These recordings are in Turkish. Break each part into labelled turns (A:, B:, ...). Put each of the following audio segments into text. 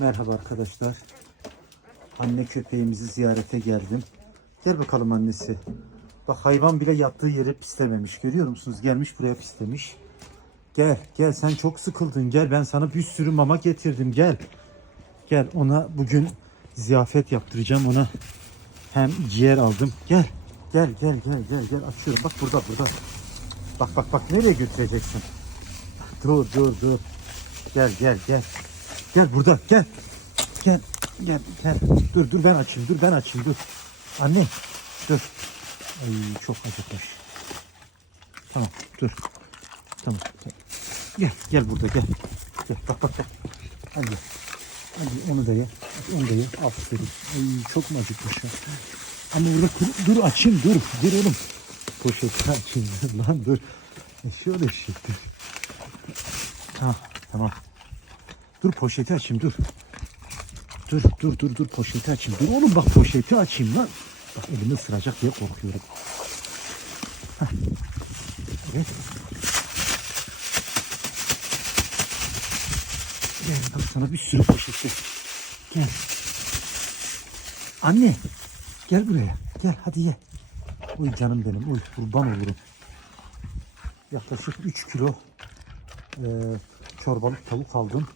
A: Merhaba arkadaşlar. Anne köpeğimizi ziyarete geldim. Gel bakalım annesi. Bak hayvan bile yattığı yeri pislememiş. Görüyor musunuz? Gelmiş buraya pislemiş. Gel gel sen çok sıkıldın. Gel ben sana bir sürü mama getirdim. Gel. Gel ona bugün ziyafet yaptıracağım. Ona hem ciğer aldım. Gel. Gel gel gel gel gel açıyorum. Bak burada burada. Bak bak bak nereye götüreceksin? Dur dur dur. Gel gel gel. Gel burada gel. Gel gel gel. Dur dur ben açayım dur ben açayım dur. Anne dur. Ay çok acıkmış. Tamam dur. Tamam. Gel gel burada gel. Gel bak bak bak. Hadi. Hadi onu da ye. Onu da ye. Aferin. Ay çok mu acıkmış ya. Ama burada kur- dur açayım dur. Dur oğlum. Poşeti açayım. Lan dur. E şöyle şey. Dur. Ha, tamam. Dur poşeti açayım dur. Dur dur dur dur poşeti açayım. Dur oğlum bak poşeti açayım lan. Bak elimi ısıracak diye korkuyorum. Hah. Evet. Gel bak sana bir sürü poşeti. Gel. Anne. Gel buraya. Gel hadi ye. Uy canım benim. Uy kurban olurum. Yaklaşık 3 kilo e, çorbalık tavuk aldım.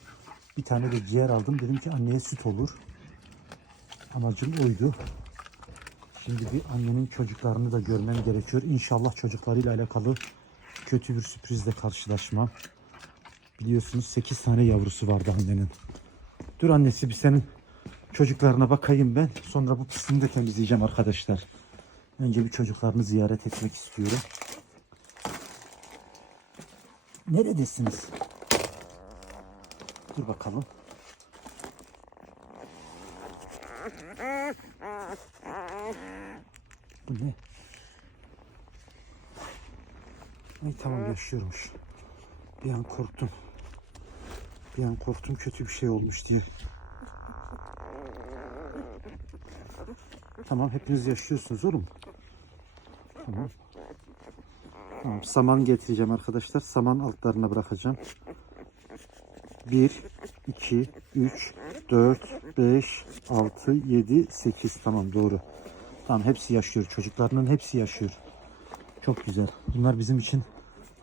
A: Bir tane de ciğer aldım. Dedim ki anneye süt olur. Amacım oydu. Şimdi bir annenin çocuklarını da görmem gerekiyor. İnşallah çocuklarıyla alakalı kötü bir sürprizle karşılaşmam. Biliyorsunuz 8 tane yavrusu vardı annenin. Dur annesi bir senin çocuklarına bakayım ben. Sonra bu pisliğini de temizleyeceğim arkadaşlar. Önce bir çocuklarını ziyaret etmek istiyorum. Neredesiniz? Dur bakalım. Bu ne? Ay tamam yaşıyormuş. Bir an korktum. Bir an korktum kötü bir şey olmuş diye. Tamam hepiniz yaşıyorsunuz oğlum. Tamam. Tamam saman getireceğim arkadaşlar. Saman altlarına bırakacağım. 1, 2, 3, 4, 5, 6, 7, 8. Tamam doğru. Tamam hepsi yaşıyor. Çocuklarının hepsi yaşıyor. Çok güzel. Bunlar bizim için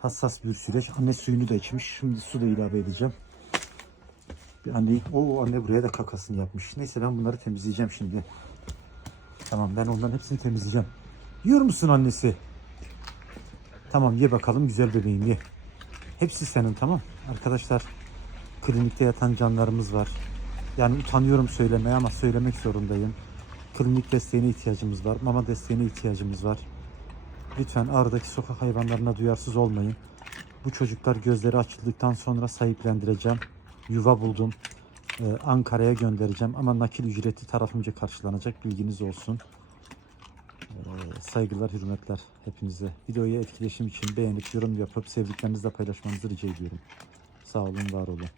A: hassas bir süreç. Anne suyunu da içmiş. Şimdi su da ilave edeceğim. Bir anne, o anne buraya da kakasını yapmış. Neyse ben bunları temizleyeceğim şimdi. Tamam ben onların hepsini temizleyeceğim. Yiyor musun annesi? Tamam ye bakalım güzel bebeğim ye. Hepsi senin tamam. Arkadaşlar klinikte yatan canlarımız var. Yani utanıyorum söylemeye ama söylemek zorundayım. Klinik desteğine ihtiyacımız var. Mama desteğine ihtiyacımız var. Lütfen Ağrı'daki sokak hayvanlarına duyarsız olmayın. Bu çocuklar gözleri açıldıktan sonra sahiplendireceğim. Yuva buldum. Ee, Ankara'ya göndereceğim ama nakil ücreti tarafımca karşılanacak bilginiz olsun. Ee, saygılar, hürmetler hepinize. Videoyu etkileşim için beğenip yorum yapıp sevdiklerinizle paylaşmanızı rica ediyorum. Sağ olun, var olun.